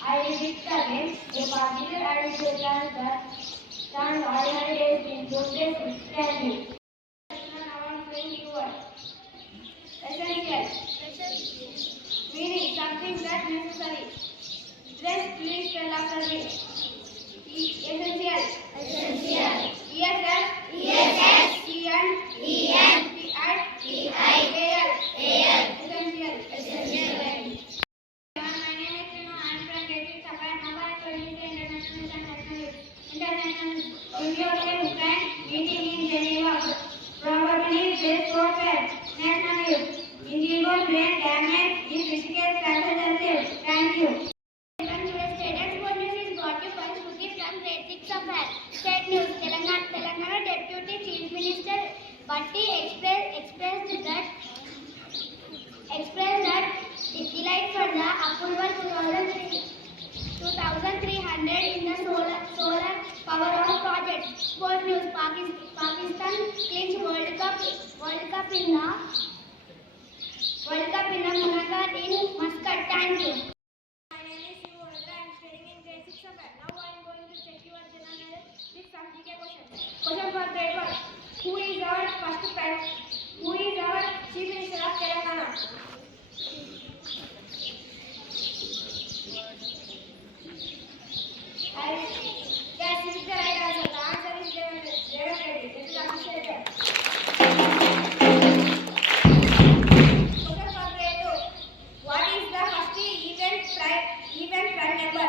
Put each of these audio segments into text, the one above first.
I repeat again, a particular identity that turns ordinary days into days can be. Essential. Meaning something that necessary. Rest, please tell after me. Essential. Essential. ESS. ESS. EN. PI. AL. Essential. Essential. My name is Sinu. I am from Grade 6. Number 23 International Union Friend meeting in Geneva. Probably this was national news. Indigo train damage in Rishikesh passenger ship. Thank you. State news. Telangana Deputy Chief Minister Bhatti expressed that delight for the approval 2,300 in the solar power of project. Sport news. Pakistan clinch World Cup in the Munakar in Muscat. Thank you. My name is Shivu. I am studying in grade 6 of it. Now I am going to check your general knowledge with some GK questions. Question for grade 1. Who is our Chief Minister of Telangana? Yes, this is the right answer. The answer is Revanth Reddy. This is appreciated. Question for grade 2. What is the first event prime number?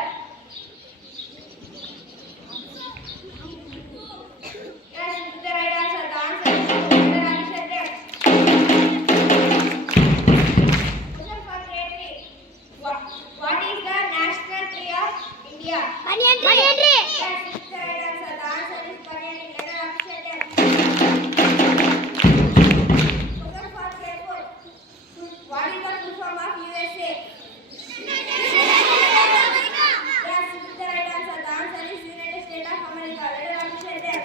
Yes, this is the right answer. The answer is appreciated. Question for grade 3. What is the national tree of India? Banyan tree. Yes, this is the right answer. The answer is banyan tree. Let us appreciate it. Question for grade 4. What is the full form of USA? Yes, this is the right answer. The answer is United States of America. Let us appreciate it.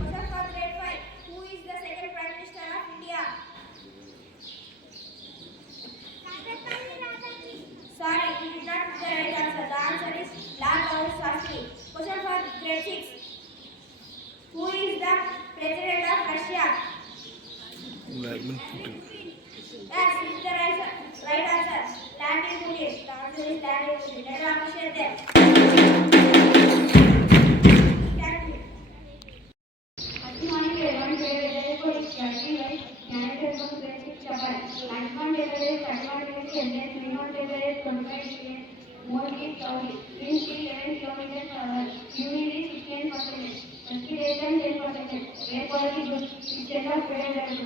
Question for grade 5. Who is the second Prime Minister of India? Sorry, this is not the right answer. The answer is Lal Bahadur Shastri. Question for grade 6. Who is the President of Russia? Vladimir Putin. Yes, this is the right answer. Vladimir Putin. The answer is Vladimir Putin. Let us appreciate that. Thank you. Good morning, everyone. Today we are going to study like Canada from grade 6 Japan. Maximum temperature is 31 degrees Celsius. Minimum temperature is 25 degrees. Mostly cloudy. Wind speed 11 kilometers per hour. Humidity 16%. Precipitation 10%. Air quality good. It's a lot better than the